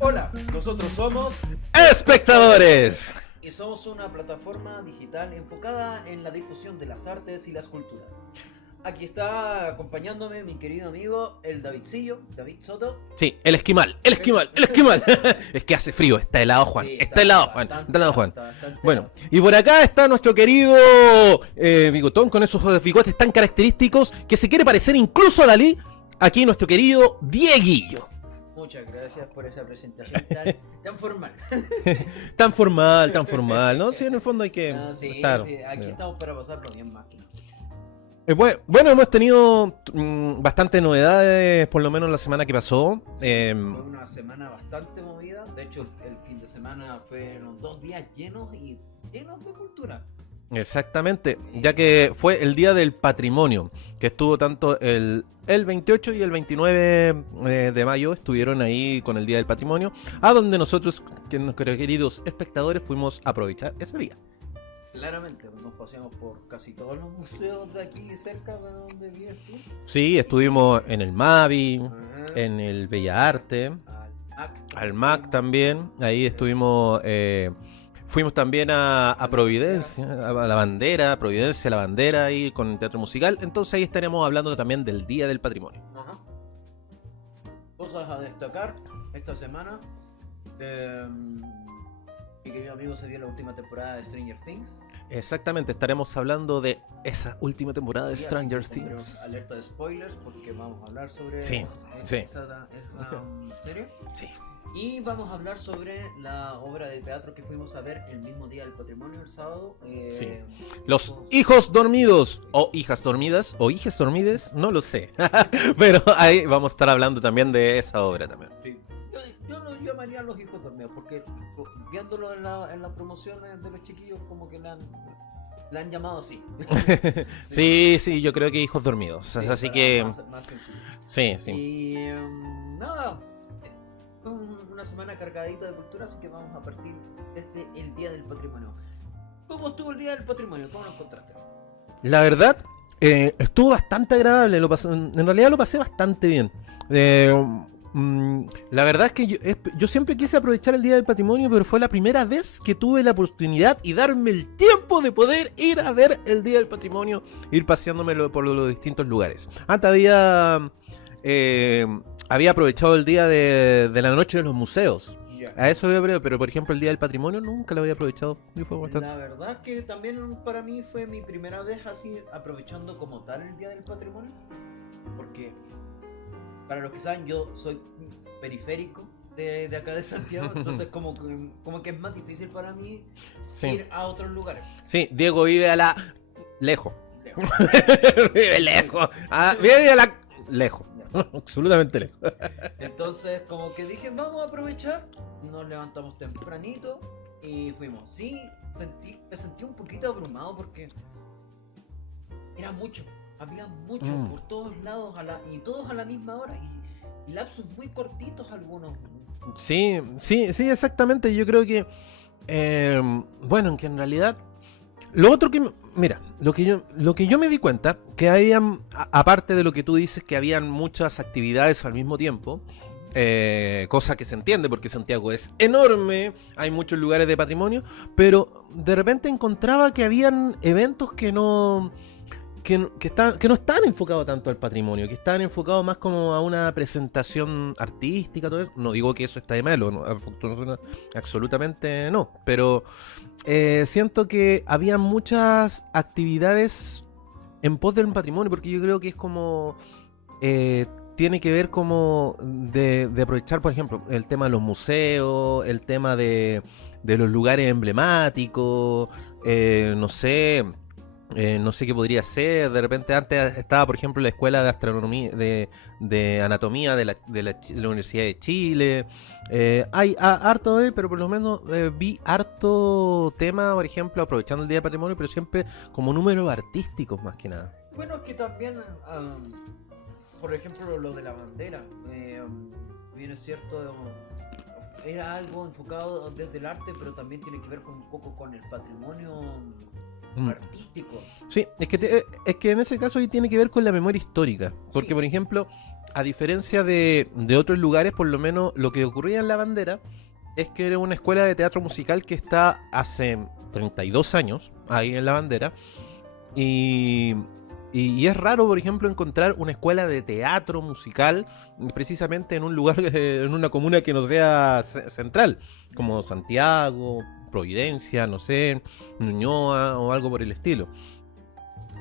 Hola, nosotros somos ¡Espectadores! y somos una plataforma digital enfocada en la difusión de las artes y las culturas. Aquí está acompañándome mi querido amigo el Davidcillo, David Soto. Sí, el esquimal. Es que hace frío, está helado, Juan. Sí, está helado, Juan. Está bastante helado, Juan. está bastante Bueno, helado. y por acá está nuestro querido bigotón con esos bigotes tan característicos que se quiere parecer incluso a Dalí. Aquí nuestro querido Dieguillo. Muchas gracias por esa presentación tan formal. Tan formal, ¿no? Sí, en el fondo hay que No, sí, estar. sí, aquí estamos para pasarlo bien más que nada. Bueno, hemos tenido bastantes novedades, por lo menos la semana que pasó. Fue una semana bastante movida. De hecho, el fin de semana fueron 2 días llenos de cultura. Exactamente, ya que fue el Día del Patrimonio, que estuvo tanto el 28 y el 29 de mayo, estuvieron ahí con el Día del Patrimonio, a donde nosotros, nuestros queridos espectadores, fuimos a aprovechar ese día. Claramente, nos paseamos por casi todos los museos de aquí cerca de donde vives tú. Sí, estuvimos en el Mavi, Ajá. en el Bella Arte, al MAC también, ahí estuvimos... fuimos también a Providencia, a la bandera, Providencia, la bandera ahí con el teatro musical. Entonces ahí estaremos hablando también del Día del Patrimonio. Ajá. Cosas a destacar esta semana. Mi querido amigo se vio la última temporada de Stranger Things. Exactamente, estaremos hablando de esa última temporada de Sí, Stranger así que Things. alerta de spoilers porque vamos a hablar sobre Sí, sí. esa serie. Sí. Y vamos a hablar sobre la obra de teatro que fuimos a ver el mismo día del patrimonio, el sábado. Sí. Los hijos dormidos, o hijas dormidas, o hijas dormidas, no lo sé. Pero ahí vamos a estar hablando también de esa obra también. Sí. Yo lo llamaría los hijos dormidos porque viéndolo en las promociones de los chiquillos como que le han llamado así. Sí, yo creo que hijos dormidos. Sí, Así para que... más sencillo. Sí. Y nada, fue una semana cargadita de cultura, así que vamos a partir desde el Día del Patrimonio. ¿Cómo estuvo el Día del Patrimonio? ¿Cómo lo encontraste? La verdad, estuvo bastante agradable. En realidad lo pasé bastante bien. La verdad es que yo siempre quise aprovechar el Día del Patrimonio, pero fue la primera vez que tuve la oportunidad y darme el tiempo de poder ir a ver el Día del Patrimonio, ir paseándome por los distintos lugares. Antes había aprovechado el día de la noche de los museos. Yeah. A eso pero por ejemplo el Día del Patrimonio nunca lo había aprovechado. Y fue bastante... La verdad que también para mí fue mi primera vez así aprovechando como tal el Día del Patrimonio, porque para los que saben yo soy periférico de acá de Santiago, entonces como que es más difícil para mí ir a otros lugares. Sí, Diego vive a la... lejos. Lejos. Vive lejos. Vive a la... lejos. Absolutamente lejos. Entonces como que dije vamos a aprovechar, nos levantamos tempranito y fuimos. Sí, me sentí un poquito abrumado porque era mucho, había mucho por todos lados y todos a la misma hora y lapsos muy cortitos algunos. Sí, exactamente. Yo creo que bueno, que en realidad lo otro que, mira, lo que yo me di cuenta, que habían, aparte de lo que tú dices, que habían muchas actividades al mismo tiempo, cosa que se entiende porque Santiago es enorme, hay muchos lugares de patrimonio, pero de repente encontraba que habían eventos que no estaban enfocados tanto al patrimonio, que estaban enfocados más como a una presentación artística, todo eso. No digo que eso está de malo, no, absolutamente no, pero siento que había muchas actividades en pos del patrimonio, porque yo creo que es como tiene que ver como de aprovechar, por ejemplo, el tema de los museos, el tema de los lugares emblemáticos, no sé qué podría ser. De repente antes estaba, por ejemplo, la escuela de astronomía, de anatomía de la Universidad de Chile. Hay harto pero por lo menos vi harto tema, por ejemplo, aprovechando el Día del Patrimonio, pero siempre como números artísticos más que nada. Bueno, es que también, por ejemplo, lo de la bandera, bien es cierto, era algo enfocado desde el arte, pero también tiene que ver un poco con el patrimonio artístico. Sí, es que en ese caso ahí tiene que ver con la memoria histórica. Porque, Sí. por ejemplo, a diferencia de otros lugares, por lo menos lo que ocurría en La Bandera es que era una escuela de teatro musical que está hace 32 años ahí en La Bandera. Y, y es raro, por ejemplo, encontrar una escuela de teatro musical precisamente en un lugar, en una comuna que no sea central, como Santiago, Providencia, no sé, Ñuñoa o algo por el estilo.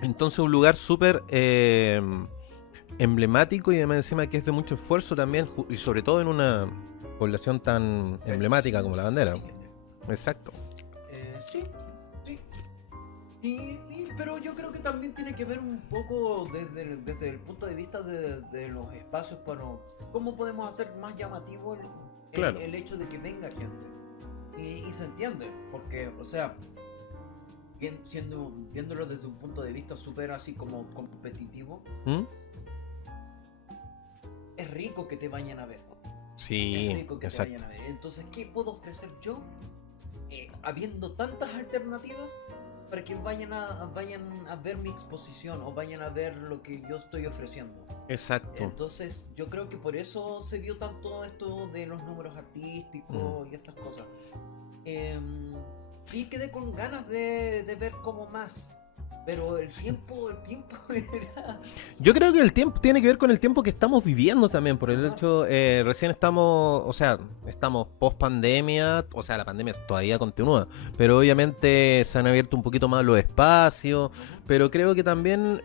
Entonces un lugar súper emblemático y además encima que es de mucho esfuerzo también y sobre todo en una población tan emblemática como La Bandera. Sí, Exacto. sí, sí. Pero yo creo que también tiene que ver un poco desde el punto de vista de los espacios para cómo podemos hacer más llamativo Claro. el hecho de que venga gente. Y se entiende, porque, o sea, viéndolo desde un punto de vista súper así como competitivo, ¿Mm? es rico que te vayan a ver. Sí, Es rico que te exacto. vayan a ver. Entonces, ¿qué puedo ofrecer yo? Habiendo tantas alternativas para que vayan a ver mi exposición o vayan a ver lo que yo estoy ofreciendo. Exacto. Entonces, yo creo que por eso se dio tanto esto de los números artísticos y estas cosas. Sí quedé con ganas de ver como más. Pero el tiempo era... Yo creo que el tiempo tiene que ver con el tiempo que estamos viviendo también, por el Ajá. hecho, recién estamos, o sea, estamos post pandemia, o sea, la pandemia todavía continúa, pero obviamente se han abierto un poquito más los espacios, Ajá. pero creo que también,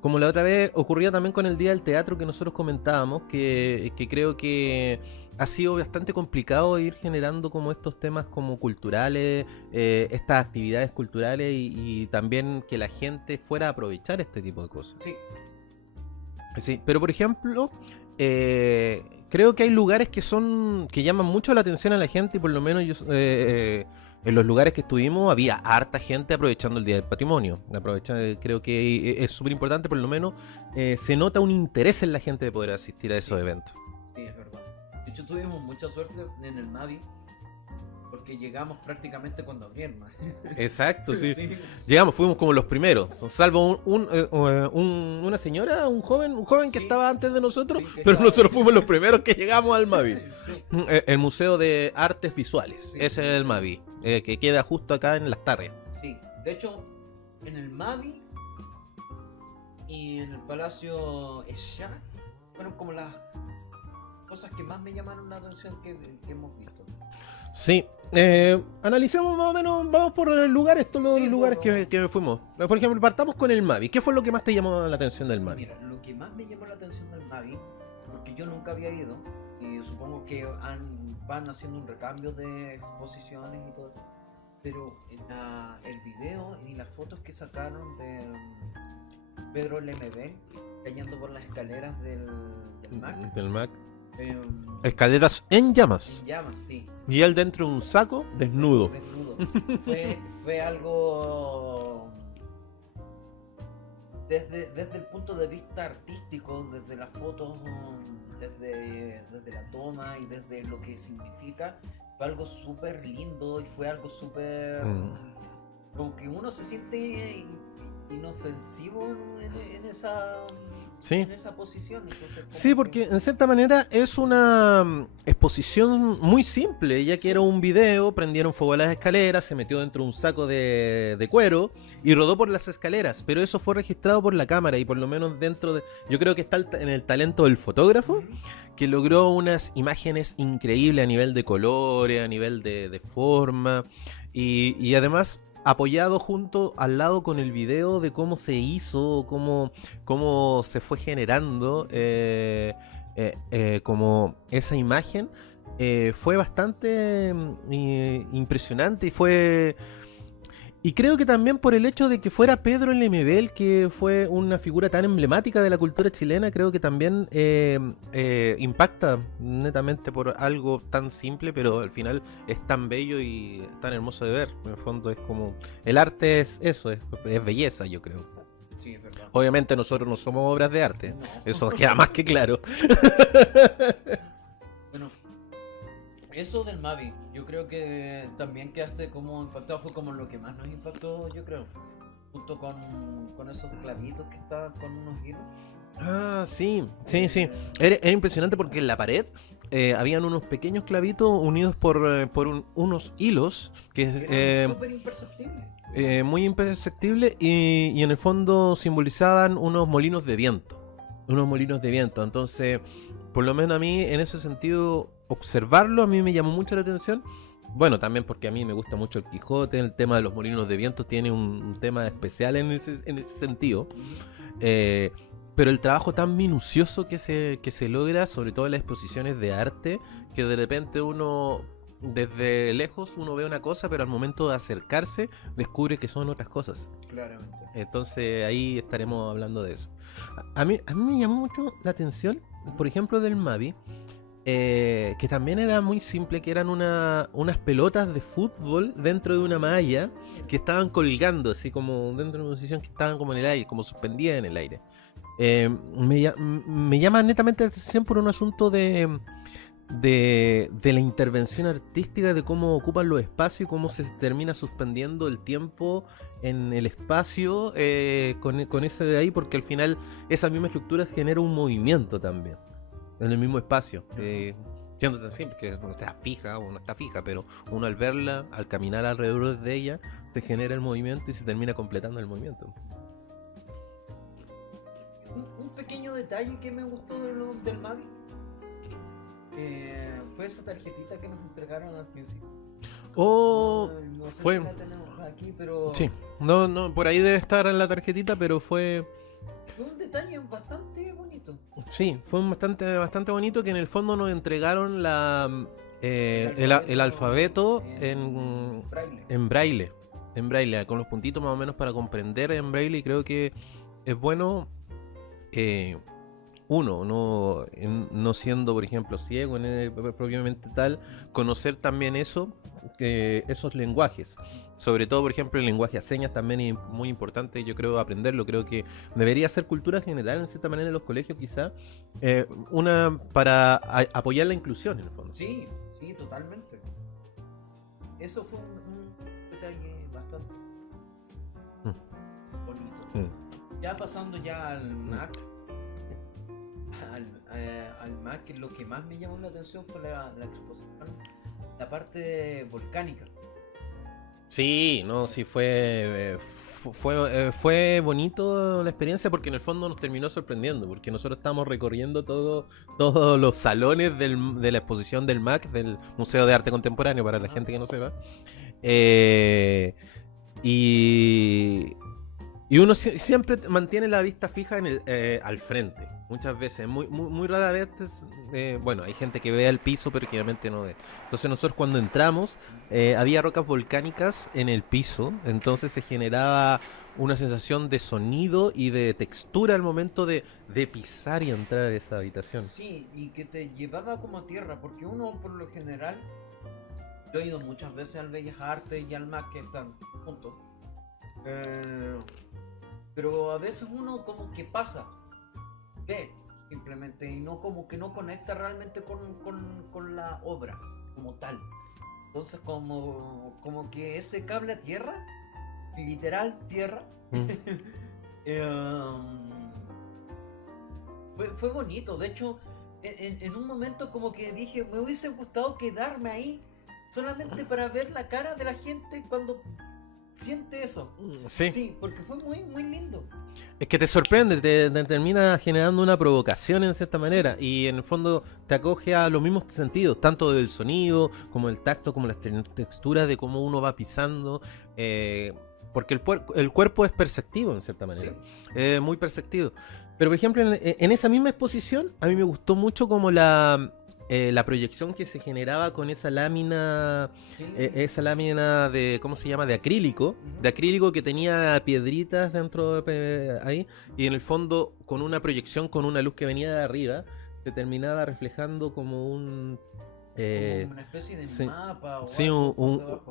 como la otra vez ocurría también con el Día del Teatro que nosotros comentábamos, que creo que ha sido bastante complicado ir generando como estos temas como culturales, estas actividades culturales y también que la gente fuera a aprovechar este tipo de cosas. Sí, Sí, pero por ejemplo, creo que hay lugares que llaman mucho la atención a la gente y por lo menos en los lugares que estuvimos había harta gente aprovechando el Día del Patrimonio. Creo que es súper importante, por lo menos se nota un interés en la gente de poder asistir a esos eventos. sí, es verdad. De hecho, tuvimos mucha suerte en el Mavi porque llegamos prácticamente cuando abrieron. Exacto, sí. Sí, Llegamos, fuimos como los primeros, salvo una señora, un joven que Sí. estaba antes de nosotros, Sí, que pero estaba- nosotros fuimos los primeros que llegamos al Mavi. Sí, El Museo de Artes Visuales, Sí. ese es el Mavi, que queda justo acá en Las Tarrias. sí. De hecho, en el Mavi y en el Palacio Echar fueron como las cosas que más me llamaron la atención que hemos visto. Sí, analicemos más o menos, vamos por lugares, todos los Sí, lugares vamos. que fuimos. Por ejemplo, partamos con el Mavi. ¿Qué fue lo que más te llamó la atención del Mavi? Mira, lo que más me llamó la atención del Mavi, porque yo nunca había ido, y supongo que van haciendo un recambio de exposiciones y todo, pero el video y las fotos que sacaron de Pedro Lemebel cayendo por las escaleras del MAC, Del Mac. em, Escaleras en llamas. en llamas, sí, Y él dentro de un saco, desnudo. desnudo. Fue algo desde el punto de vista artístico, desde las fotos, desde la toma y desde lo que significa, fue algo súper lindo y fue algo súper... Como que uno se siente inofensivo, ¿no? en esa... Sí. En esa posición. Entonces, como Sí, que- porque en cierta manera es una exposición muy simple, ya que era un video, prendieron fuego a las escaleras, se metió dentro de un saco de cuero y rodó por las escaleras, pero eso fue registrado por la cámara y por lo menos dentro de... Yo creo que está en el talento del fotógrafo, Ujú. que logró unas imágenes increíbles a nivel de colores, a nivel de forma y además apoyado junto al lado con el video de cómo se hizo, cómo se fue generando como esa imagen. Fue bastante impresionante y creo que también por el hecho de que fuera Pedro Lemebel, que fue una figura tan emblemática de la cultura chilena, creo que también impacta netamente por algo tan simple, pero al final es tan bello y tan hermoso de ver. En el fondo es como... El arte es eso, es belleza, yo creo. Sí, es verdad. Obviamente nosotros no somos obras de arte, No. eso queda más que claro. Bueno, eso del Mavi, yo creo que también quedaste como impactado, fue como lo que más nos impactó, yo creo. Junto con esos clavitos que estaban con unos hilos. Ah, sí, sí, sí. Era impresionante porque en la pared habían unos pequeños clavitos unidos por unos hilos que Eran súper imperceptibles. muy imperceptibles y en el fondo simbolizaban unos molinos de viento. Unos molinos de viento. Entonces, por lo menos a mí, en ese sentido, observarlo a mí me llamó mucho la atención. Bueno, también porque a mí me gusta mucho el Quijote, el tema de los molinos de viento tiene un tema especial en ese sentido. Eh, pero el trabajo tan minucioso que se logra, sobre todo en las exposiciones de arte, que de repente uno, desde lejos, uno ve una cosa, pero al momento de acercarse, descubre que son otras cosas. Claramente. Entonces ahí estaremos hablando de eso. A mí me llamó mucho la atención, por ejemplo, del Mavi, que también era muy simple, que eran unas pelotas de fútbol dentro de una malla que estaban colgando, así como dentro de una posición que estaban como en el aire, como suspendidas en el aire. Me llama netamente la atención por un asunto de la intervención artística, de cómo ocupan los espacios y cómo se termina suspendiendo el tiempo en el espacio con eso de ahí, porque al final esa misma estructura genera un movimiento también en el mismo espacio. Siendo tan simple que no está fija o no está fija, pero uno al verla, al caminar alrededor de ella, se genera el movimiento y se termina completando el movimiento. Un pequeño detalle que me gustó del Mavi fue esa tarjetita que nos entregaron al principio. Oh, No sé fue. si la tenemos aquí, pero Sí, no, por ahí debe estar en la tarjetita, pero fue un detalle bastante bonito. sí, fue bastante bonito que en el fondo nos entregaron el alfabeto Braille. en braille, con los puntitos más o menos para comprender en braille, y creo que es bueno uno, no siendo por ejemplo ciego propiamente tal, conocer también esos lenguajes. Sobre todo, por ejemplo, el lenguaje a señas también es muy importante, yo creo, aprenderlo. Creo que debería ser cultura general, en cierta manera, en los colegios, quizá. Para apoyar la inclusión, en el fondo. Sí, sí, totalmente. Eso fue un detalle bastante bonito. Ya pasando ya al Mac. Al Mac, lo que más me llamó la atención fue la exposición, la parte volcánica. Sí, no, sí fue bonito la experiencia porque en el fondo nos terminó sorprendiendo, porque nosotros estábamos recorriendo todos los salones de la exposición del MAC, del Museo de Arte Contemporáneo, para la gente que no sepa. Y uno siempre mantiene la vista fija al frente. Muchas veces, muy rara vez, bueno, hay gente que ve al piso, pero generalmente no ve. Entonces nosotros cuando entramos, había rocas volcánicas en el piso, entonces se generaba una sensación de sonido y de textura al momento de pisar y entrar a esa habitación. Sí, y que te llevaba como a tierra, porque uno por lo general, yo he ido muchas veces al Bellas Artes y al MAC que están juntos. Pero a veces uno como que pasa, ve simplemente, y no como que no conecta realmente con la obra como tal. Entonces como que ese cable a tierra, literal tierra, fue bonito. De hecho, en un momento como que dije, me hubiese gustado quedarme ahí solamente para ver la cara de la gente cuando siente eso. Sí. Sí, porque fue muy lindo. Es que te sorprende, te termina generando una provocación en cierta manera, y en el fondo te acoge a los mismos sentidos, tanto del sonido como el tacto, como las texturas de cómo uno va pisando, porque el cuerpo es perceptivo en cierta manera, sí. Muy perceptivo. Pero por ejemplo en esa misma exposición a mí me gustó mucho como la proyección que se generaba con esa lámina, sí. Esa lámina de, ¿cómo se llama? De acrílico, que tenía piedritas dentro de ahí, y en el fondo con una proyección, con una luz que venía de arriba, se terminaba reflejando como un... como una especie de mapa o sí, algo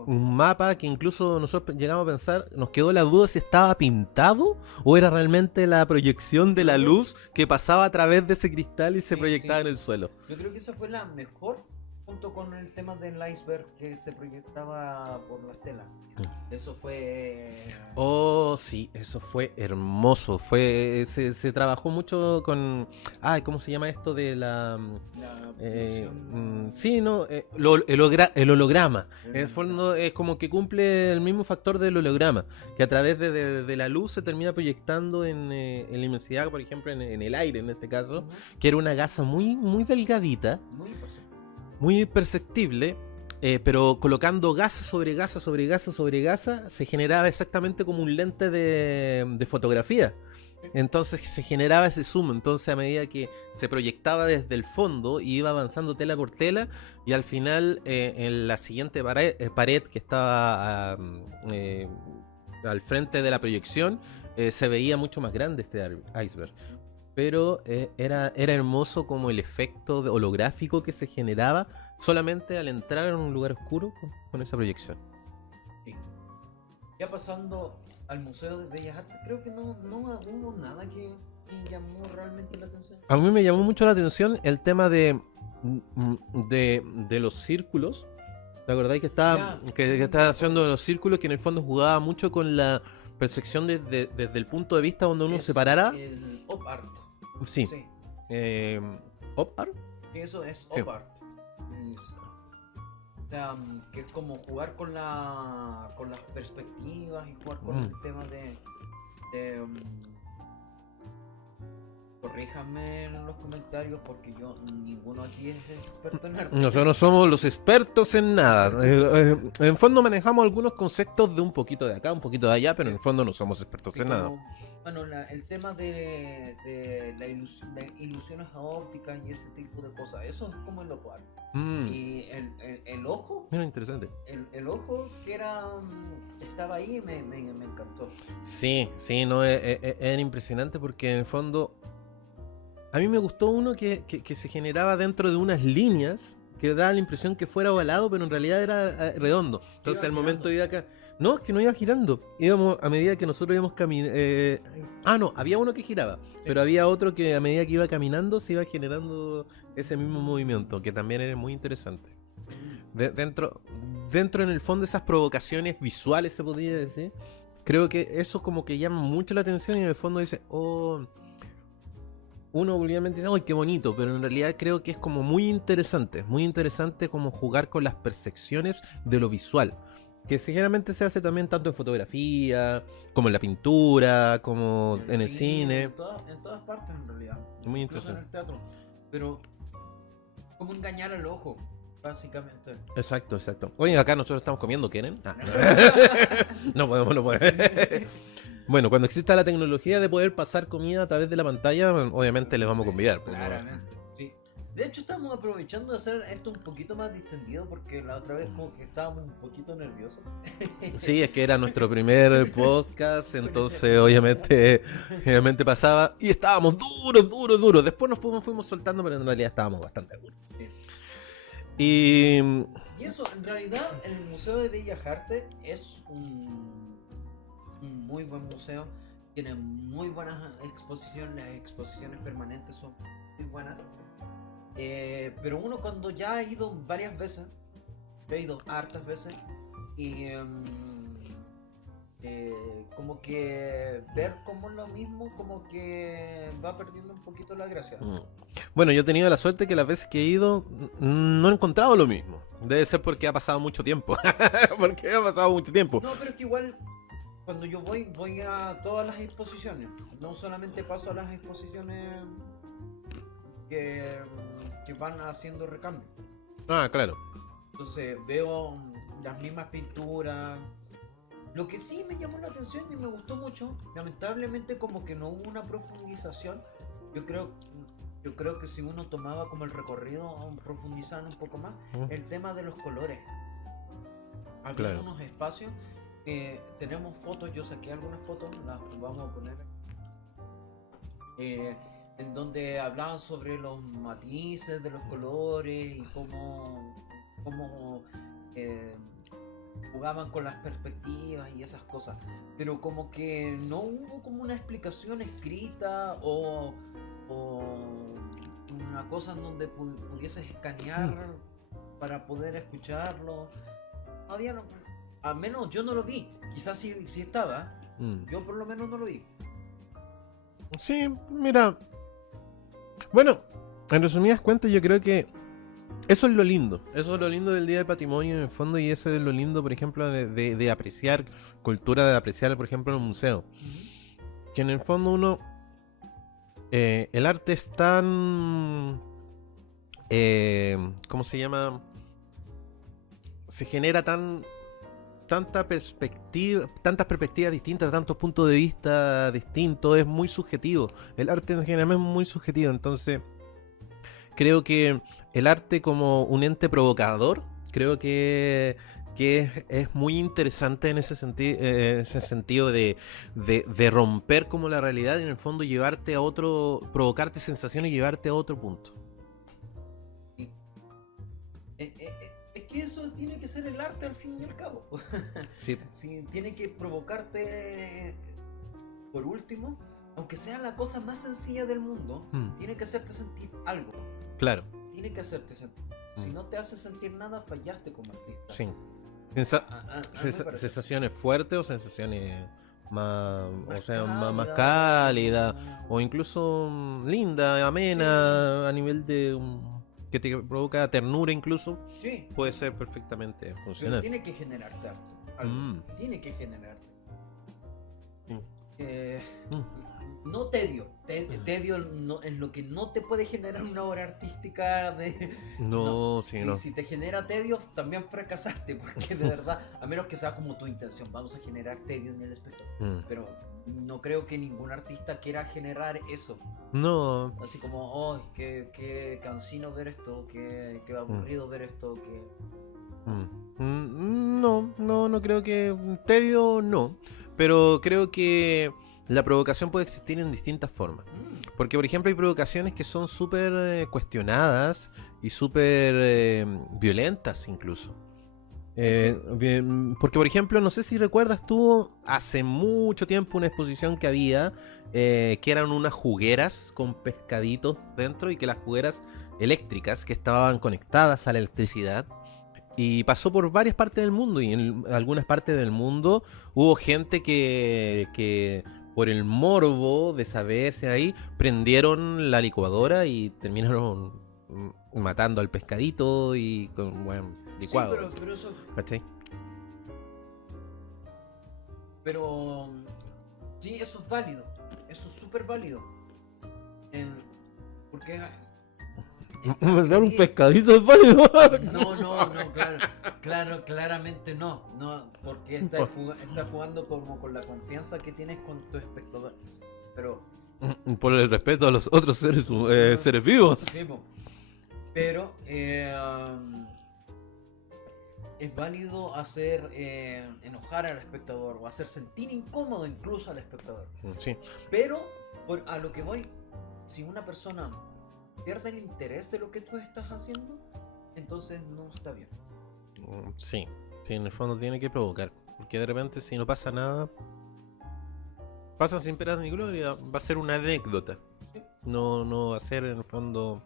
un mapa que incluso nosotros llegamos a pensar, nos quedó la duda si estaba pintado o era realmente la proyección de la luz que pasaba a través de ese cristal y se proyectaba en el suelo. Yo creo que esa fue la mejor junto con el tema del iceberg que se proyectaba por la estela. Eso fue... Oh, sí, eso fue hermoso. Se trabajó mucho con. Ay, ¿cómo se llama esto de la. La proyección... Sí, no, el holograma. En el fondo es como que cumple el mismo factor del holograma, que a través de la luz se termina proyectando en la inmensidad, por ejemplo, en el aire en este caso, Ujú. que era una gasa muy, muy delgadita, Muy imperceptible. muy perceptible, pero colocando gasa sobre gasa sobre gasa sobre gasa, se generaba exactamente como un lente de fotografía. Entonces se generaba ese zoom, entonces a medida que se proyectaba desde el fondo y iba avanzando tela por tela, y al final en la siguiente pared que estaba al frente de la proyección, se veía mucho más grande este iceberg. Pero era hermoso como el efecto holográfico que se generaba solamente al entrar en un lugar oscuro con esa proyección. Sí. Ya pasando al Museo de Bellas Artes, creo que no hubo nada que llamó realmente la atención. A mí me llamó mucho la atención el tema de los círculos. ¿Te acordáis que que estaba haciendo los círculos, que en el fondo jugaba mucho con la percepción desde el punto de vista donde uno Es se parara? el op art. Sí. Sí, ¿Op-art? eso es Sí. op art. O sea, que es como jugar con las perspectivas y jugar con el tema de corríjame en los comentarios porque yo ninguno aquí es experto en arte. Nosotros no somos los expertos en nada. En fondo manejamos algunos conceptos de un poquito de acá, un poquito de allá, pero en el fondo no somos expertos Sí, en nada. bueno, el tema de de ilusiones ópticas y ese tipo de cosas, eso es como en lo cual. Mm, Y el ojo, Mira, interesante. el ojo que estaba ahí me encantó. Sí, sí, no, era impresionante porque en el fondo a mí me gustó uno que se generaba dentro de unas líneas que daba la impresión que fuera ovalado, pero en realidad era redondo. Entonces Iba al momento girando. de ir acá. No, es que no iba girando. Íbamos a medida que nosotros íbamos caminando. No, había uno que giraba, pero había otro que a medida que iba caminando se iba generando ese mismo movimiento, que también era muy interesante. Dentro en el fondo de esas provocaciones visuales, se podría decir, creo que eso como que llama mucho la atención y en el fondo dice, oh, uno obviamente dice, ¡ay, qué bonito! Pero en realidad creo que es como muy interesante como jugar con las percepciones de lo visual. Que generalmente se hace también tanto en fotografía, como en la pintura, como en el cine. En todas partes en realidad. Muy Incluso en interesante. el teatro. Pero, ¿cómo engañar al ojo? Básicamente. Exacto, exacto. Oye, acá nosotros estamos comiendo, ¿quieren? No podemos, no podemos. Bueno, cuando exista la tecnología de poder pasar comida a través de la pantalla, obviamente les vamos a convidar. Pues, ¿no? Claramente, sí. De hecho, estamos aprovechando de hacer esto un poquito más distendido porque la otra vez como que estábamos un poquito nerviosos. Sí, es que era nuestro primer podcast, entonces obviamente pasaba y estábamos duros. Después nos fuimos soltando, pero en realidad estábamos bastante duros. Sí. Y Y eso, en realidad, el Museo de Bellas Artes es un muy buen museo. Tiene muy buenas exposiciones, las exposiciones permanentes son muy buenas. Pero uno cuando ya ha ido varias veces, yo he ido hartas veces, y como que ver como lo mismo, como que va perdiendo un poquito la gracia. bueno, yo he tenido la suerte que las veces que he ido no he encontrado lo mismo. Debe ser porque ha pasado mucho tiempo. Porque ha pasado mucho tiempo. No, pero es que igual cuando yo voy a todas las exposiciones, no solamente paso a las exposiciones que, que van haciendo recambio. Ah, claro. Entonces veo las mismas pinturas. Lo que sí me llamó la atención y me gustó mucho, lamentablemente como que no hubo una profundización. Yo creo que si uno tomaba como el recorrido, profundizaban un poco más, el tema de los colores. Había Claro. unos espacios, tenemos fotos, yo saqué algunas fotos, las vamos a poner en donde hablaban sobre los matices de los colores y cómo jugaban con las perspectivas y esas cosas, pero como que no hubo como una explicación escrita o una cosa en donde pudieses escanear para poder escucharlo. Todavía no, al menos yo no lo vi. Quizás sí estaba. Yo por lo menos no lo vi. Sí, mira. Bueno, en resumidas cuentas, yo creo que eso es lo lindo. Eso es lo lindo del Día del Patrimonio en el fondo, y eso es lo lindo, por ejemplo, de apreciar cultura, de apreciar, por ejemplo, en un museo. Que en el fondo uno... el arte es tan... ¿cómo se llama? Se genera tantas perspectivas distintas, tantos puntos de vista distintos, es muy subjetivo. El arte en general es muy subjetivo, entonces creo que el arte como un ente provocador, creo que es muy interesante en ese sentido de romper como la realidad y en el fondo llevarte a otro, provocarte sensaciones y llevarte a otro punto. Es que eso tiene que ser el arte al fin y al cabo. Sí. Sí, tiene que provocarte, por último, aunque sea la cosa más sencilla del mundo, tiene que hacerte sentir algo. Claro. Tiene que hacerte sentir. Si no te hace sentir nada, fallaste como artista. Sí. Sensaciones fuertes o sensaciones más, o sea, más cálidas o incluso linda, amena, a nivel de que te provoca ternura incluso. Sí. Puede ser perfectamente funcional. Pero tiene que generarte algo. Tiene que generarte. No tedio. Tedio no, es lo que no te puede generar una obra artística de... No. Si te genera tedio, también fracasaste, porque de verdad, a menos que sea como tu intención, vamos a generar tedio en el espectador. Pero no creo que ningún artista quiera generar eso. No. Así como, oh, qué cansino ver esto, qué aburrido ver esto, No creo que... Tedio no, pero creo que la provocación puede existir en distintas formas. Porque, por ejemplo, hay provocaciones que son súper cuestionadas y súper violentas incluso. Porque, por ejemplo, no sé si recuerdas tú, hace mucho tiempo una exposición que había, que eran unas jugueras con pescaditos dentro y que las jugueras eléctricas que estaban conectadas a la electricidad. Y pasó por varias partes del mundo, y en algunas partes del mundo hubo gente que por el morbo de saberse ahí, prendieron la licuadora y terminaron matando al pescadito y con licuado. Sí, pero eso... ¿Cachai? Pero... sí, eso es válido. Eso es súper válido. Porque... ¿Matar un pescadito es válido? No, claramente no, porque estás jugando como con la confianza que tienes con tu espectador, pero... Por el respeto a los otros seres vivos. Pero es válido hacer enojar al espectador o hacer sentir incómodo incluso al espectador. Sí. Pero, a lo que voy, si una persona pierde el interés de lo que tú estás haciendo, entonces no está bien. Sí, en el fondo tiene que provocar, porque de repente si no pasa nada, pasa sin pena ni gloria, va a ser una anécdota. No va a ser en el fondo,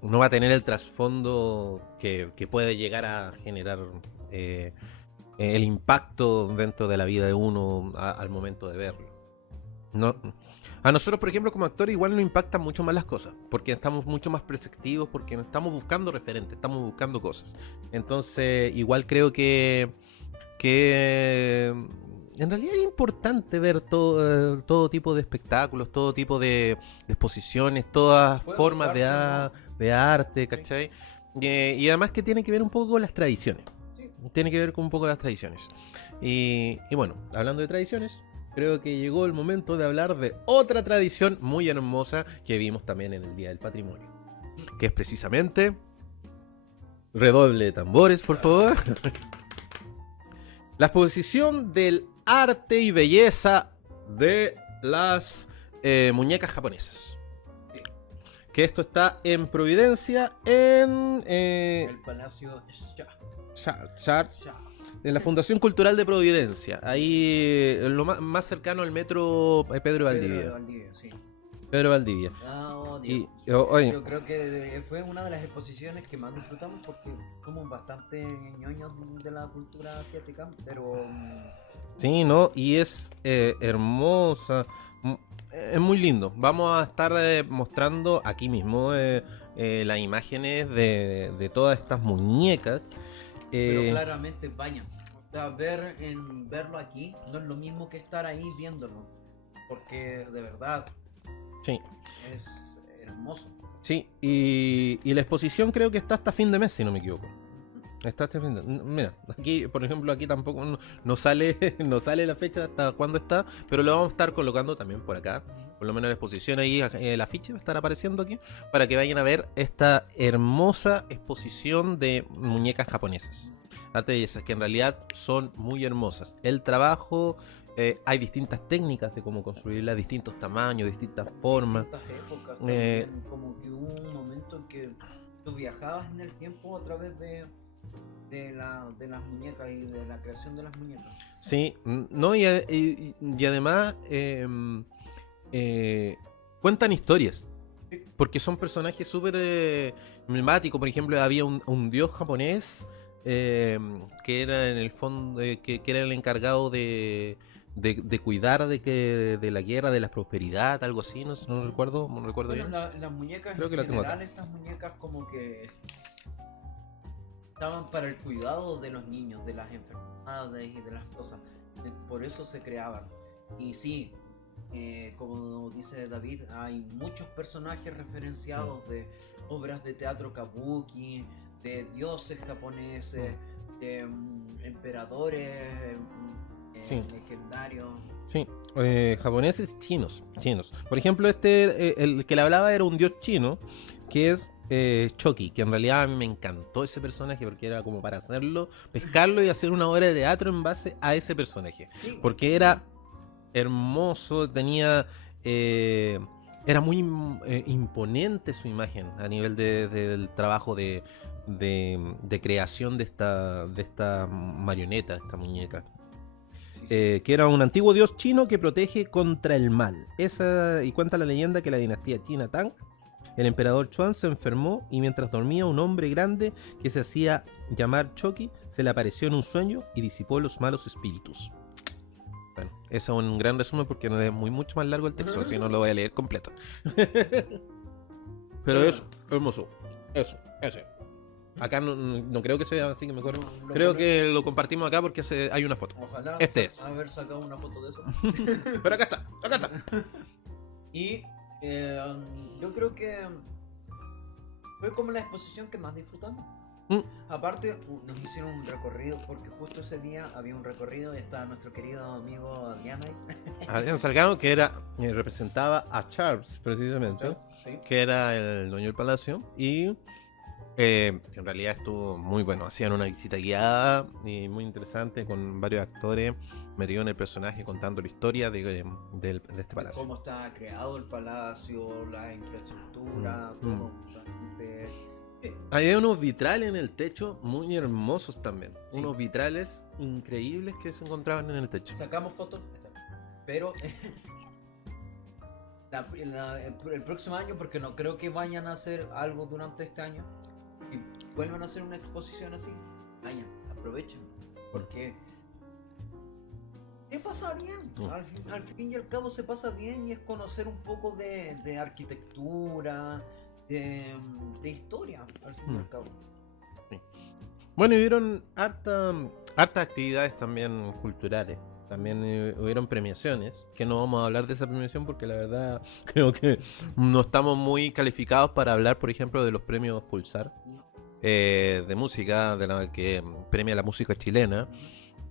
no va a tener el trasfondo que puede llegar a generar el impacto dentro de la vida de uno al momento de verlo. No. A nosotros, por ejemplo, como actores, igual nos impactan mucho más las cosas, porque estamos mucho más perceptivos, porque estamos buscando referentes, estamos buscando cosas. Entonces, igual creo que en realidad es importante ver todo tipo de espectáculos, todo tipo de exposiciones, todas formas de arte, ¿cachai? Y además que tiene que ver un poco con las tradiciones. Tiene que ver con un poco las tradiciones. Y bueno, hablando de tradiciones, creo que llegó el momento de hablar de otra tradición muy hermosa que vimos también en el Día del Patrimonio, que es precisamente... Redoble de tambores, por favor. La exposición del arte y belleza de las muñecas japonesas. Que esto está en Providencia, en... el Palacio Sha. En la Fundación Cultural de Providencia, ahí lo más cercano al metro Pedro de Valdivia. Sí. Pedro Valdivia. Oh, Dios. Oye, Yo creo que fue una de las exposiciones que más disfrutamos porque somos bastante ñoños de la cultura asiática, pero sí, ¿no? Y es hermosa. Es muy lindo. Vamos a estar mostrando aquí mismo las imágenes de todas estas muñecas. pero Eh, claramente vayan. O sea, verlo aquí no es lo mismo que estar ahí viéndolo, porque de verdad sí, es hermoso. sí. Y la exposición creo que está hasta fin de mes, si no me equivoco. Está hasta fin de... Mira, aquí, por ejemplo, aquí tampoco no sale, no sale la fecha hasta cuándo está, pero lo vamos a estar colocando también por acá. Por lo menos la exposición ahí, el afiche va a estar apareciendo aquí, para que vayan a ver esta hermosa exposición de muñecas japonesas. Esas que en realidad son muy hermosas. El trabajo, hay distintas técnicas de cómo construirlas, distintos tamaños, distintas formas. Distintas épocas Eh, también, como que hubo un momento en que tú viajabas en el tiempo a través de las muñecas y de la creación de las muñecas. Sí, no, y además cuentan historias, Sí. porque son personajes súper emblemáticos. Por ejemplo, había un dios japonés que era en el fondo, que era el encargado de cuidar de la guerra, de la prosperidad, algo así, no recuerdo, no recuerdo Bueno, bien. las muñecas Creo en que la tengo general, acá. estas muñecas como que estaban para el cuidado de los niños, de las enfermedades y de las cosas. Por eso se creaban. Y sí, como dice David, hay muchos personajes referenciados de obras de teatro kabuki, de dioses japoneses, de emperadores Sí. legendarios. Sí, japoneses chinos. Por ejemplo, el que le hablaba era un dios chino, que es Chucky, que en realidad a mí me encantó ese personaje porque era como para hacerlo, pescarlo y hacer una obra de teatro en base a ese personaje. Sí, Porque era hermoso, era muy imponente su imagen a nivel del trabajo de creación de esta marioneta, esta muñeca. Que era un antiguo dios chino que protege contra el mal. Y cuenta la leyenda que la dinastía china Tang, el emperador Chuan, se enfermó y mientras dormía un hombre grande que se hacía llamar Chucky se le apareció en un sueño y disipó los malos espíritus. Bueno, eso es un gran resumen porque no es mucho más largo el texto, así no lo voy a leer completo. Pero es hermoso. Eso, ese. Acá no creo que sea así que me acuerdo. Creo que lo compartimos acá porque hay una foto. Ojalá Este es. haber sacado una foto de eso. Pero acá está. Y yo creo que fue como la exposición que más disfrutamos. Aparte, nos hicieron un recorrido, porque justo ese día había un recorrido y estaba nuestro querido amigo Adrián ahí. Adrián Salgado, que representaba a Charles, precisamente, Sí. que era el dueño del palacio. Y en realidad estuvo muy bueno. Hacían una visita guiada y muy interesante con varios actores metidos en el personaje contando la historia de este palacio. Cómo está creado el palacio, la infraestructura, todo. Bastante... Había unos vitrales en el techo muy hermosos también. Sí. Unos vitrales increíbles que se encontraban en el techo. Sacamos fotos, pero el próximo año, porque no creo que vayan a hacer algo durante este año, y vuelvan a hacer una exposición así, vayan, aprovechen, porque se pasa bien, al fin y al cabo se pasa bien y es conocer un poco de arquitectura, de historia, al fin y al cabo. Sí. Bueno, y hubieron hartas actividades también culturales. También hubieron premiaciones, que no vamos a hablar de esa premiación porque la verdad creo que no estamos muy calificados para hablar, por ejemplo, de los premios Pulsar de música, que premia la música chilena,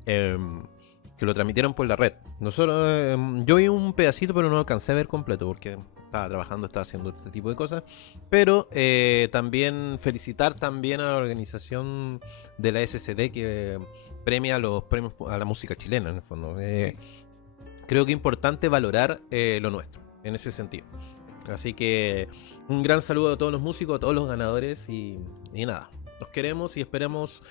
que lo transmitieron por la red. Yo vi un pedacito, pero no lo alcancé a ver completo porque estaba trabajando, estaba haciendo este tipo de cosas. Pero también felicitar también a la organización de la SCD que premia los premios a la música chilena, en el fondo. Creo que es importante valorar lo nuestro, en ese sentido. Así que un gran saludo a todos los músicos, a todos los ganadores y nada, los queremos y esperamos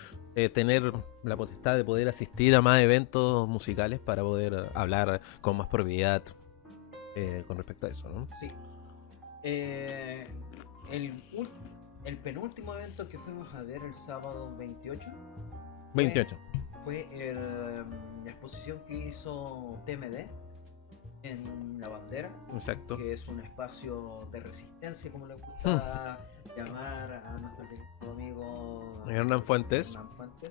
tener la potestad de poder asistir a más eventos musicales para poder hablar con más propiedad con respecto a eso, ¿no? Sí. Eh, el penúltimo evento que fuimos a ver el sábado 28 28. fue la exposición que hizo TMD en La Bandera, Exacto. que es un espacio de resistencia, como le gusta llamar a nuestro querido amigo Hernán Fuentes, Hernán Fuentes.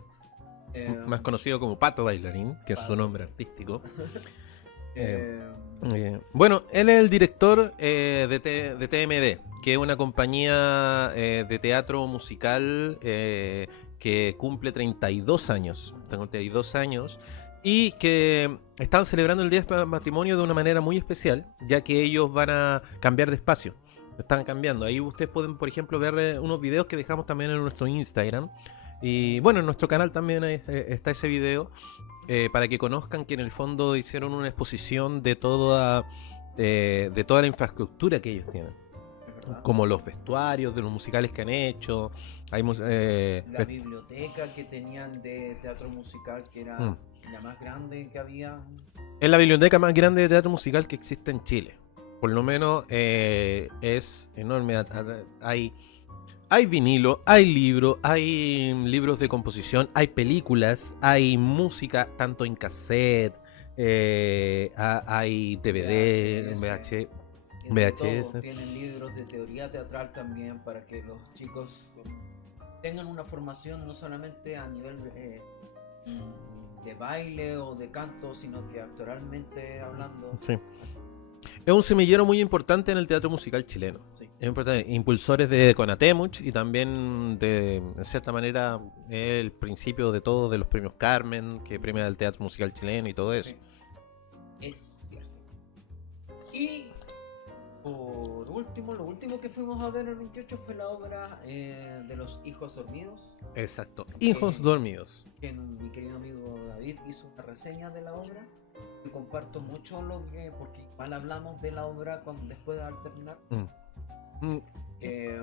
más conocido como Pato Bailarín, que es su Pato. nombre artístico. Eh, Bueno, él es el director de TMD, que es una compañía de teatro musical que cumple 32 años. 32 años. Y que están celebrando el Día del Matrimonio de una manera muy especial, ya que ellos van a cambiar de espacio. Están cambiando. Ahí ustedes pueden, por ejemplo, ver unos videos que dejamos también en nuestro Instagram. Y bueno, en nuestro canal también está ese video. Para que conozcan que en el fondo hicieron una exposición de toda la infraestructura que ellos tienen, es verdad. como los vestuarios, de los musicales que han hecho. Hay La biblioteca que tenían de teatro musical, que era Mm. la más grande que había. es la biblioteca más grande de teatro musical que existe en Chile. Por lo menos es enorme. Hay vinilo, hay libros, hay libros de composición, hay películas, hay música tanto en cassette, hay DVD, VHS. VH, De todo. VHS. Tienen libros de teoría teatral también para que los chicos tengan una formación no solamente a nivel de baile o de canto, sino que actoralmente hablando. Sí. Es un semillero muy importante en el teatro musical chileno. Sí. Es importante. Impulsores de Conatemuch y también en cierta manera, el principio de todo de los premios Carmen, que premia el teatro musical chileno y todo eso. Sí. Es cierto. Y por último, lo último que fuimos a ver el 28 fue la obra de Los Hijos Dormidos, Exacto. Hijos dormidos. que mi querido amigo David hizo una reseña de la obra. Y comparto mucho lo que, porque igual hablamos de la obra después de terminar. Mm. Eh,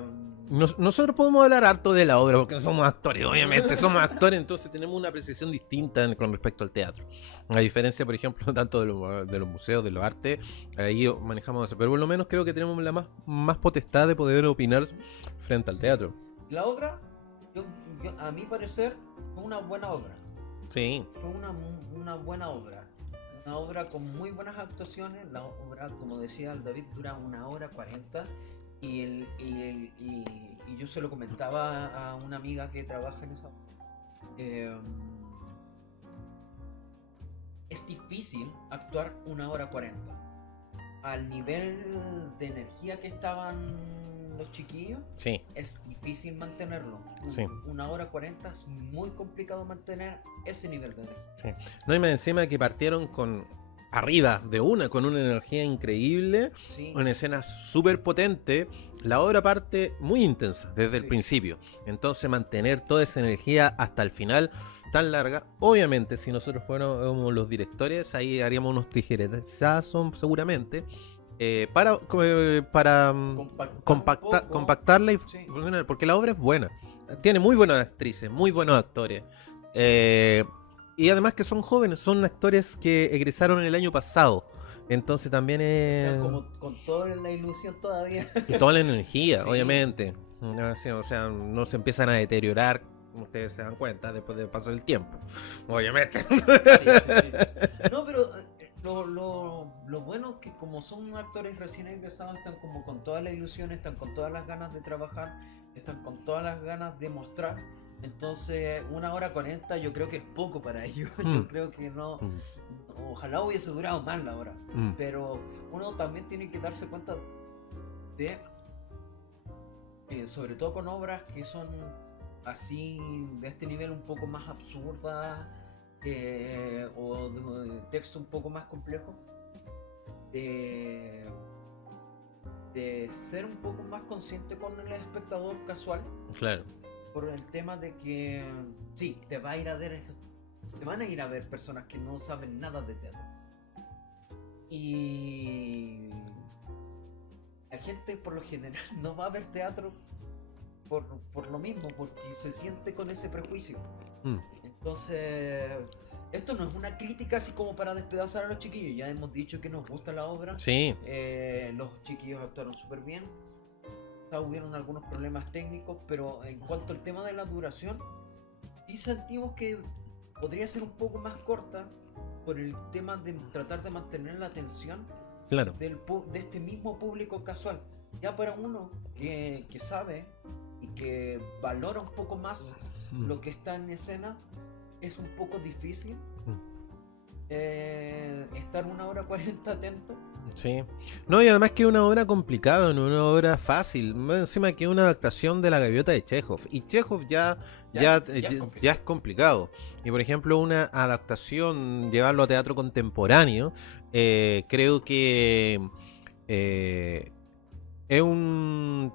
Nosotros podemos hablar harto de la obra porque somos actores, obviamente, somos actores, entonces tenemos una apreciación distinta con respecto al teatro. A diferencia, por ejemplo, tanto de los museos, de los artes, ahí manejamos eso, pero por lo menos creo que tenemos la más potestad de poder opinar frente al Sí. teatro. La obra, a mi parecer, fue una buena obra. Sí, Fue una buena obra. Una obra con muy buenas actuaciones. La obra, como decía el David, dura 1 hora 40. Y yo se lo comentaba a una amiga que trabaja en esa. Es difícil actuar 1 hora 40. Al nivel de energía que estaban los chiquillos, sí. es difícil mantenerlo. Sí. 1 hora 40 es muy complicado mantener ese nivel de energía. No hay más encima que partieron con arriba de con una energía increíble, Sí, una escena súper potente. La obra parte muy intensa desde el Sí. principio. Entonces mantener toda esa energía hasta el final tan larga, obviamente si nosotros fuéramos los directores, ahí haríamos unos tijeretazos seguramente. Para compactar un poco. compactarla y Sí. funcionar, porque la obra es buena. Tiene muy buenas actrices, muy buenos actores. Y además que son jóvenes, son actores que egresaron el año pasado. Entonces también es... Están como con toda la ilusión todavía. Y toda la energía, Sí. obviamente. Sí, o sea, no se empiezan a deteriorar, como ustedes se dan cuenta, después del paso del tiempo. Obviamente. Sí. No, pero lo bueno es que como son actores recién egresados, están como con toda la ilusión, están con todas las ganas de trabajar, están con todas las ganas de mostrar. Entonces 1 hora 40 yo creo que es poco para ellos. Yo creo que no. Ojalá hubiese durado más la hora. Pero uno también tiene que darse cuenta de, sobre todo con obras que son así, de este nivel un poco más absurdas, o de texto un poco más complejo, de ser un poco más consciente con el espectador casual, Claro. por el tema de que sí, te van a ir a ver personas que no saben nada de teatro. Y la gente por lo general no va a ver teatro por lo mismo, porque se siente con ese prejuicio. Entonces, esto no es una crítica así como para despedazar a los chiquillos. Ya hemos dicho que nos gusta la obra. Sí, Los chiquillos actuaron súper bien. Hubieron algunos problemas técnicos, pero en cuanto al tema de la duración, sí sentimos que podría ser un poco más corta por el tema de tratar de mantener la atención claro. de este mismo público casual. Ya para uno que sabe y que valora un poco más lo que está en escena, es un poco difícil estar 1 hora 40 atento. Sí. No, y además que es una obra complicada, no una obra fácil. Más encima que es una adaptación de La Gaviota de Chekhov. Y Chekhov ya es complicado. Y por ejemplo, una adaptación, llevarlo a teatro contemporáneo, creo que es un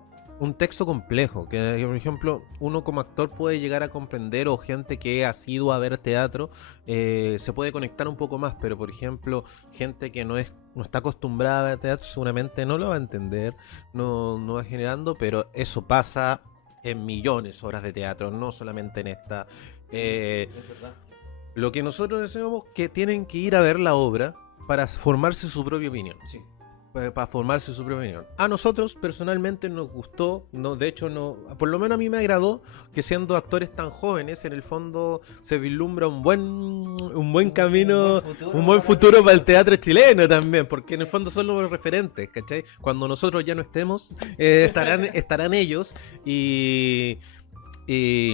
texto complejo, que por ejemplo uno como actor puede llegar a comprender, o gente que ha sido a ver teatro se puede conectar un poco más, pero por ejemplo gente que no está acostumbrada a ver teatro seguramente no lo va a entender, no va generando, pero eso pasa en millones de horas de teatro, no solamente en esta. Es verdad. Lo que nosotros decimos que tienen que ir a ver la obra para formarse su propia opinión. Sí. Para formarse su propia opinión. A nosotros personalmente nos gustó, no, de hecho no, por lo menos a mí me agradó que siendo actores tan jóvenes, en el fondo se vislumbra un buen camino, un buen futuro para el teatro chileno también, porque en el fondo son los referentes, ¿cachai? Cuando nosotros ya no estemos, estarán ellos y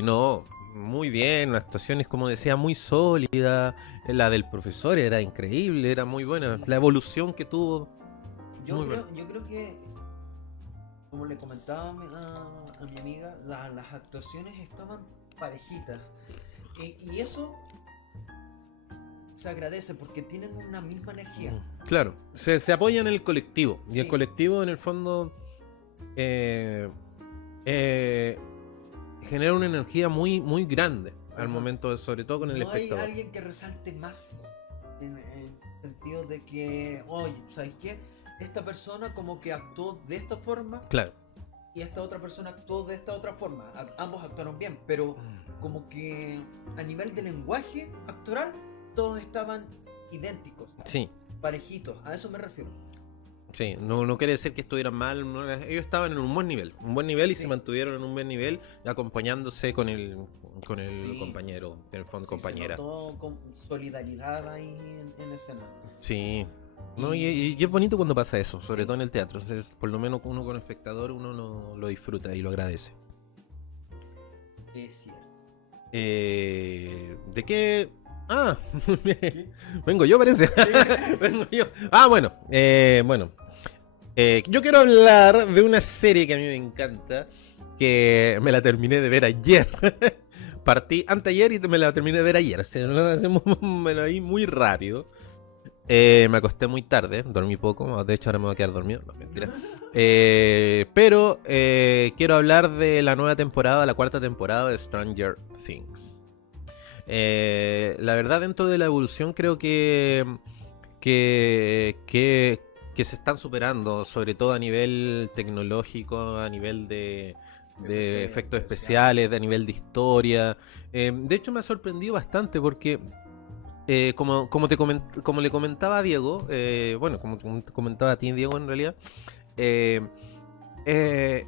no, muy bien, la actuación es como decía muy sólida, la del profesor era increíble, era muy buena, la evolución que tuvo. Yo creo que, como le comentaba a mi amiga, las actuaciones estaban parejitas. Y eso se agradece porque tienen una misma energía. Claro, se apoyan en el colectivo. Y Sí. el colectivo, en el fondo, genera una energía muy, muy grande al momento, sobre todo con el espectador. No hay alguien que resalte más en el sentido de que, oye, ¿sabes qué? Esta persona como que actuó de esta forma Claro. y esta otra persona actuó de esta otra forma. Ambos actuaron bien, pero como que a nivel de lenguaje actoral todos estaban idénticos, Sí, parejitos, a eso me refiero. sí. No quiere decir que estuvieran mal. Ellos estaban en un buen nivel y Sí. se mantuvieron en un buen nivel, acompañándose con el Sí. compañero, en el fondo Sí, compañera. se notó con solidaridad ahí en escena. Sí. No, y es bonito cuando pasa eso, sobre todo en el teatro. Entonces, por lo menos uno como espectador, uno lo disfruta y lo agradece. Es cierto. ¿De qué? Ah, vengo yo, parece. Vengo yo. Ah, bueno. Yo quiero hablar de una serie que a mí me encanta, que me la terminé de ver ayer. Partí anteayer y me la terminé de ver ayer. O sea, me la vi muy rápido. Me acosté muy tarde, dormí poco. De hecho, ahora me voy a quedar dormido. No, mentira. Pero quiero hablar de la nueva temporada, la 4ª temporada de Stranger Things. La verdad, dentro de la evolución, creo que se están superando, sobre todo a nivel tecnológico, a nivel de efectos especiales, a nivel de historia. De hecho, me ha sorprendido bastante porque como le comentaba a Diego, bueno, como te comentaba a ti, Diego, en realidad, eh, eh,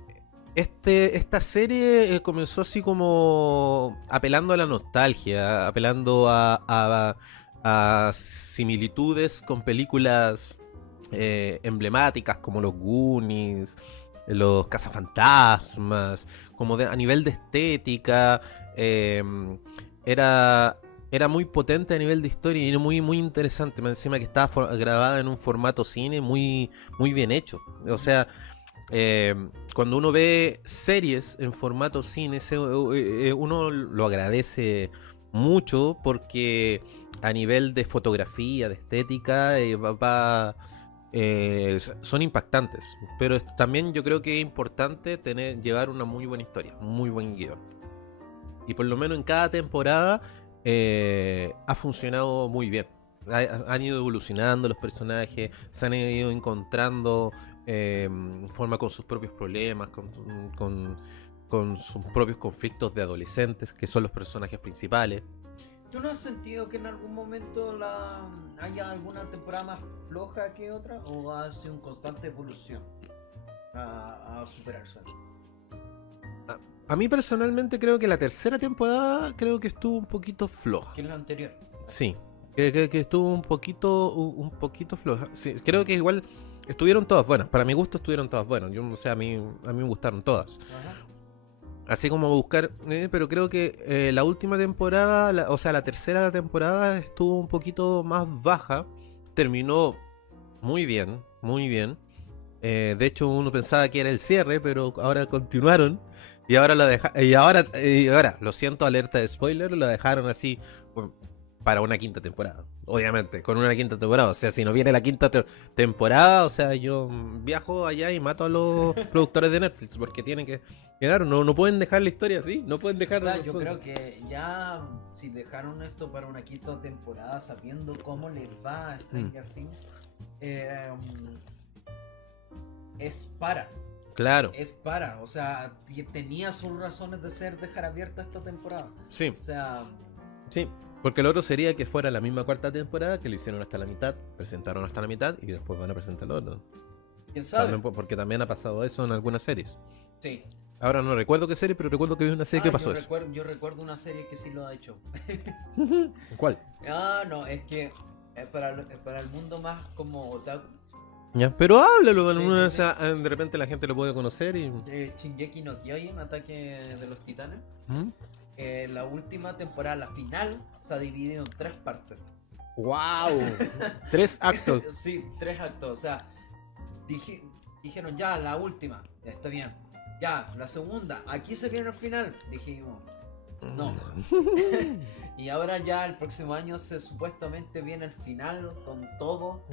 esta serie comenzó así como apelando a la nostalgia, apelando a similitudes con películas emblemáticas como los Goonies, los Cazafantasmas, como a nivel de estética. Era muy potente a nivel de historia y era muy, muy interesante. Más encima que estaba grabada en un formato cine muy, muy bien hecho. O sea, cuando uno ve series en formato cine, uno lo agradece mucho porque a nivel de fotografía, de estética, son impactantes. Pero también yo creo que es importante llevar una muy buena historia, un muy buen guión. Y por lo menos en cada temporada ha funcionado muy bien. Han ido evolucionando los personajes, se han ido encontrando forma con sus propios problemas, con sus propios conflictos de adolescentes, que son los personajes principales. ¿Tú no has sentido que en algún momento haya alguna temporada más floja que otra? ¿O ha sido una constante evolución a superarse? A mí personalmente creo que la tercera temporada creo que estuvo un poquito floja. ¿Que es la anterior? Sí, que estuvo un poquito floja. Sí, creo que igual estuvieron todas buenas. Para mi gusto estuvieron todas buenas. Yo, o sea, a mí me gustaron todas. Ajá. Así como buscar, pero creo que la última temporada, o sea, la tercera temporada estuvo un poquito más baja. Terminó muy bien, muy bien. De hecho, uno pensaba que era el cierre, pero ahora continuaron. Y ahora y ahora, lo siento, alerta de spoiler, lo dejaron así bueno, para una quinta temporada. Obviamente, con una quinta temporada. O sea, si no viene la quinta temporada, o sea, yo viajo allá y mato a los productores de Netflix porque tienen que quedar. No pueden dejar la historia así. No pueden O dejar. sea, yo creo que ya si dejaron esto para una quinta temporada sabiendo cómo les va a Stranger Things, es para. Claro, Es para, o sea, tenía sus razones de ser dejar abierta esta temporada. sí, O sea, sí. Porque lo otro sería que fuera la misma cuarta temporada, que lo hicieron hasta la mitad, presentaron hasta la mitad y después van a presentar lo otro. quién sabe. Porque también ha pasado eso en algunas series. Sí. Ahora no recuerdo qué serie, pero recuerdo que vi una serie que pasó eso. Yo recuerdo una serie que sí lo ha hecho. ¿Cuál? No, es que para el mundo más como otaku, Ya, pero háblalo, Sí, o sí, sea, de repente la gente lo puede conocer y. Shingeki no Kyojin, Ataque de los Titanes, ¿Mm? la última temporada, la final, se ha dividido en 3 partes. ¡Wow! 3 actos. Sí, 3 actos, o sea, dijeron ya, la última, está bien. Ya, la segunda, aquí se viene el final. Dijimos, no. Y ahora ya el próximo año supuestamente viene el final con todo.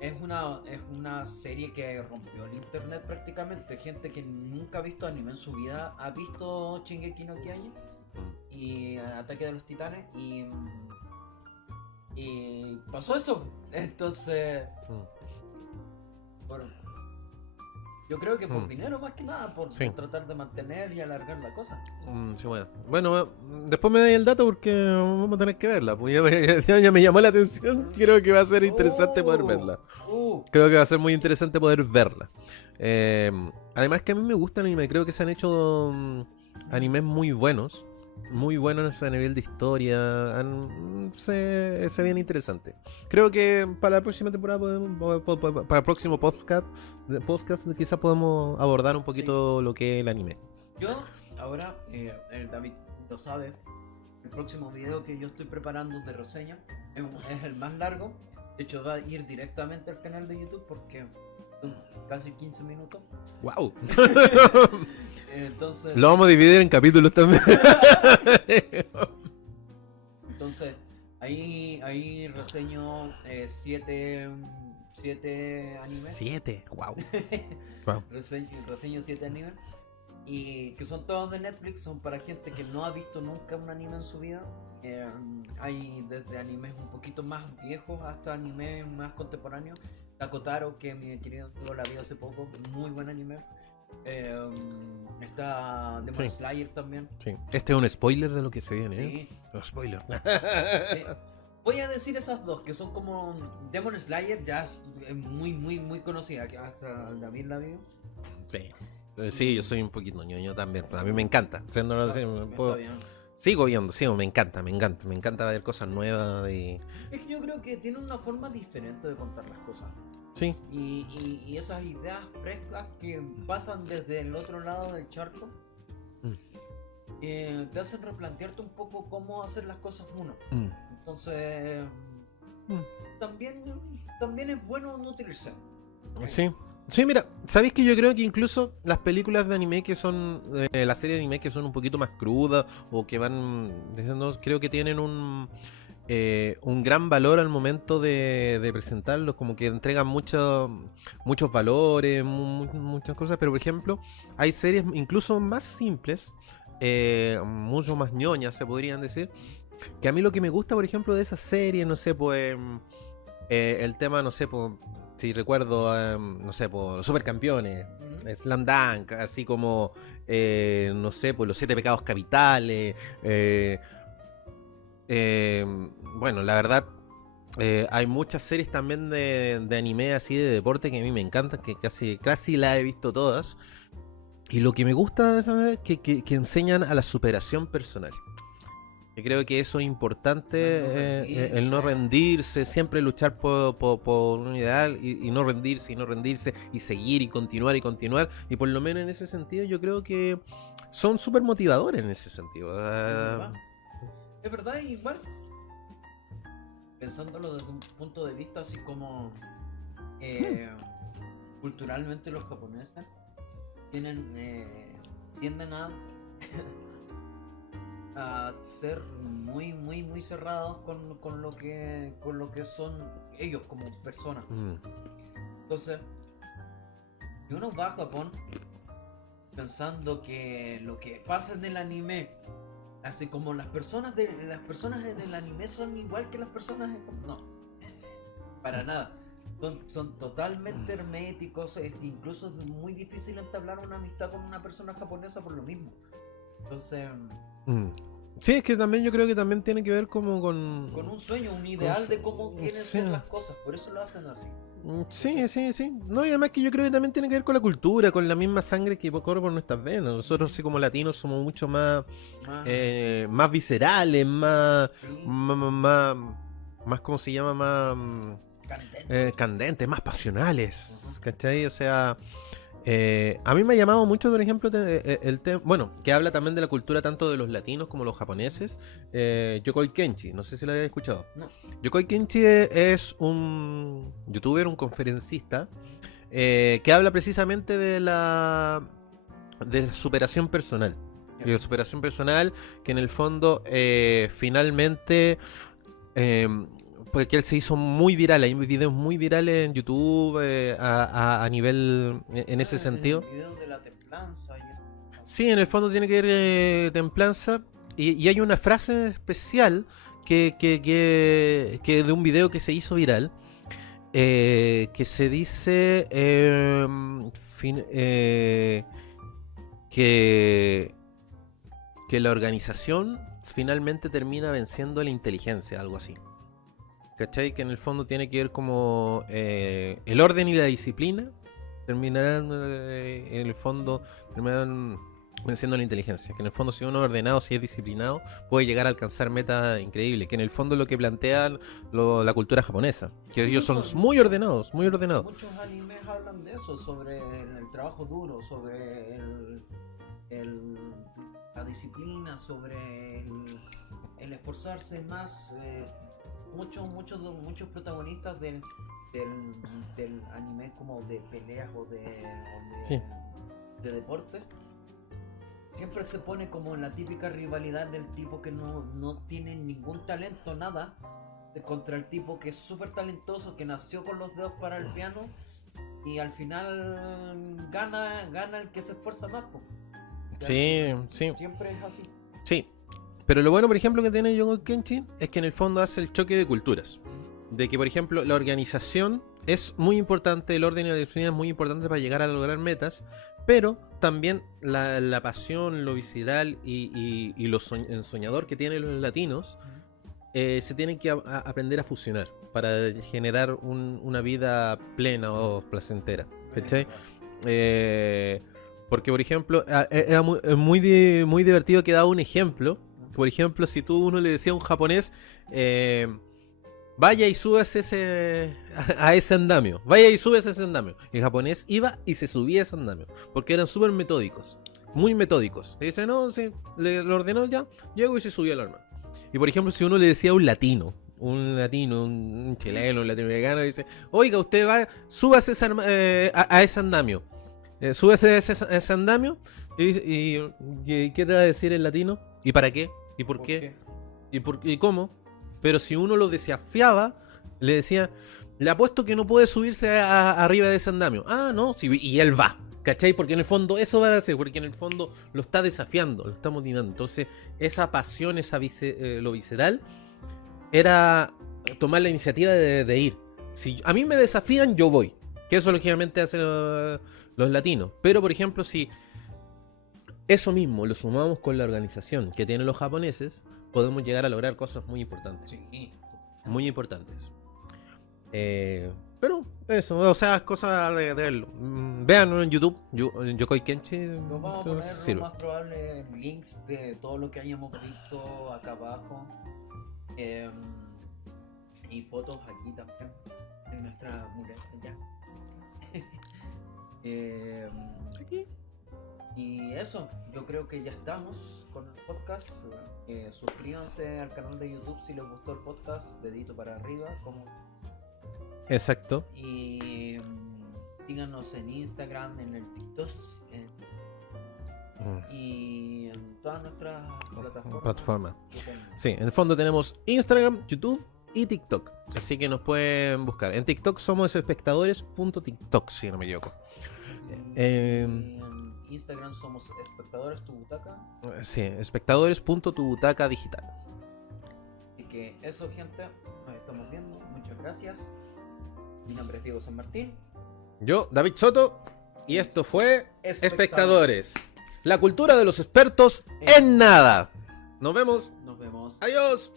Es una serie que rompió el internet prácticamente. Gente que nunca ha visto anime en su vida ha visto Shingeki no Kyojin y Ataque de los Titanes y pasó eso. Entonces, bueno, yo creo que por dinero más que nada, por Sí. tratar de mantener y alargar la cosa. Sí, bueno, después me dais el dato porque vamos a tener que verla. Pues ya me llamó la atención. Creo que va a ser interesante poder verla. Creo que va a ser muy interesante poder verla. Además que a mí me gusta el anime. Creo que se han hecho animes muy buenos. Muy buenos a nivel de historia. Se viene interesante. Creo que para la próxima temporada, para el próximo podcast quizás podemos abordar un poquito lo que es el anime. Yo, ahora, el David lo sabe, el próximo video que yo estoy preparando de reseña es el más largo. De hecho, va a ir directamente al canal de YouTube porque son casi 15 minutos. ¡Wow! Entonces, Lo vamos a dividir en capítulos también. entonces ahí reseño 7 animes. 7, wow. Wow. Reseño 7 animes. Y que son todos de Netflix, son para gente que no ha visto nunca un anime en su vida. Hay desde animes un poquito más viejos hasta animes más contemporáneos. Takotaro, que mi querido amigo la vi hace poco, muy buen anime. Está Demon Sí. Slayer también. Sí. Este es un spoiler de lo que se viene, ¿eh? Sí, Un spoiler. sí. Voy a decir esas dos, que son como Demon Slayer, ya es muy, muy, muy conocida, que hasta David la vio. Sí. Sí, yo soy un poquito ñoño también. A mí me encanta. Está bien. Sigo viendo, sí, me encanta ver cosas nuevas y. Es que yo creo que tiene una forma diferente de contar las cosas. Sí, Y esas ideas frescas que pasan desde el otro lado del charco te hacen replantearte un poco cómo hacer las cosas uno. Entonces, también es bueno nutrirse. sí. Sí, mira, ¿sabéis que yo creo que incluso las películas de anime que son, las series de anime que son un poquito más crudas o que van diciendo, creo que tienen un gran valor al momento de presentarlos, como que entregan muchos valores, muchas cosas, pero por ejemplo, hay series incluso más simples, mucho más ñoñas se podrían decir, que a mí lo que me gusta, por ejemplo, de esas series, no sé, pues el tema, no sé, pues si recuerdo, no sé, por los Supercampeones, Slam Dunk, así como, no sé, por los 7 pecados capitales. Eh, bueno, la verdad, hay muchas series también de anime así de deporte que a mí me encantan, que casi las he visto todas. Y lo que me gusta es que enseñan a la superación personal. Yo creo que eso es importante, el no rendirse, siempre luchar por un ideal y no rendirse y no rendirse y seguir y continuar y continuar. Y por lo menos en ese sentido yo creo que son súper motivadores en ese sentido. Es verdad, igual. Pensándolo desde un punto de vista así como culturalmente los japoneses tienden a ser muy cerrados con lo que son ellos como personas. Entonces, si uno va a Japón pensando que lo que pasa en el anime, así como las personas en el anime son igual que las personas no, para nada. Son totalmente herméticos, incluso es muy difícil entablar una amistad con una persona japonesa por lo mismo. Entonces... Sí, es que también yo creo que también tiene que ver como con un sueño, un ideal de cómo quieren ser las cosas, por eso lo hacen así. Sí. No, y además que yo creo que también tiene que ver con la cultura, con la misma sangre que corre por nuestras venas. Nosotros, así como latinos, somos mucho más viscerales, más, ¿cómo se llama? Más candentes, más pasionales. ¿Cachai? O sea, a mí me ha llamado mucho, por ejemplo, el tema, bueno, que habla también de la cultura tanto de los latinos como los japoneses, Yokoi Kenshi, no sé si lo habéis escuchado. No. Yokoi Kenshi es un youtuber, un conferencista, que habla precisamente de la superación personal. Y de superación personal, que en el fondo, finalmente... porque él se hizo muy viral, hay videos muy virales en YouTube a nivel en ese sentido. El video de la templanza y eso. Sí, en el fondo tiene que ver templanza y hay una frase especial que de un video que se hizo viral, que se dice que la organización finalmente termina venciendo a la inteligencia, algo así. ¿Cachai? Que en el fondo tiene que ver como el orden y la disciplina terminarán en el fondo terminarán venciendo la inteligencia. Que en el fondo si uno es ordenado, si es disciplinado, puede llegar a alcanzar metas increíbles. Que en el fondo es lo que plantea la cultura japonesa. Que ellos son muy ordenados, muy ordenados. Muchos animes hablan de eso, sobre el trabajo duro, sobre la disciplina, sobre el esforzarse más. Muchos protagonistas del anime como de peleas o de deporte siempre se pone como la típica rivalidad del tipo que no tiene ningún talento, nada, contra el tipo que es súper talentoso, que nació con los dedos para el piano y al final gana el que se esfuerza más, po. Sí. Siempre es así. Sí. Pero lo bueno, por ejemplo, que tiene Yokoi Kenshi es que en el fondo hace el choque de culturas. De que, por ejemplo, la organización es muy importante, el orden y la disciplina es muy importante para llegar a lograr metas, pero también la pasión, lo visceral y el soñador que tienen los latinos se tienen que aprender a fusionar para generar una vida plena o placentera. ¿Cachai? Porque, por ejemplo, era muy divertido que daba un ejemplo. Por ejemplo, si uno le decía a un japonés, vaya y súbase a ese andamio, vaya y súbase a ese andamio. El japonés iba y se subía a ese andamio, porque eran súper metódicos, muy metódicos. Le dice, no, sí, lo ordenó ya, llegó y se subió al arma. Y por ejemplo, si uno le decía a un latino, un chileno, un latinoamericano, dice, oiga, usted va, súbase a ese andamio, súbase a ese andamio, y ¿qué te va a decir el latino? ¿Y para qué? ¿Y por qué? ¿Y cómo? Pero si uno lo desafiaba, le decía, le apuesto que no puede subirse arriba de ese andamio. Ah, no, sí, y él va, ¿cachai? Porque en el fondo eso va a hacer, porque en el fondo lo está desafiando, lo está motivando. Entonces, esa pasión, lo visceral, era tomar la iniciativa de ir. Si a mí me desafían, yo voy. Que eso lógicamente hacen los latinos. Pero, por ejemplo, si eso mismo lo sumamos con la organización que tienen los japoneses, podemos llegar a lograr cosas muy importantes. Sí. Muy importantes. Pero eso, o sea, es cosa de verlo. Véanlo en YouTube, Yokoi Kenshi. Nos vamos a poner sirve. lo más probable links de todo lo que hayamos visto acá abajo. Y fotos aquí también. En nuestra muralla ya. Aquí. Y eso, yo creo que ya estamos con el podcast. Suscríbanse al canal de YouTube si les gustó el podcast, dedito para arriba, como Exacto. y síganos en Instagram, en el TikTok y en todas nuestras Plataforma. que tenemos. Sí, en el fondo tenemos Instagram, YouTube y TikTok. Así que nos pueden buscar. En TikTok somos espectadores.tiktok, si no me equivoco. Y en Instagram somos espectadores tu butaca. Sí, espectadores.tubutaca digital. Así que eso, gente, nos estamos viendo. Muchas gracias. Mi nombre es Diego San Martín. Yo, David Soto, y esto fue Espectadores. Espectadores. La cultura de los expertos en nada. Nos vemos. Nos vemos. Adiós.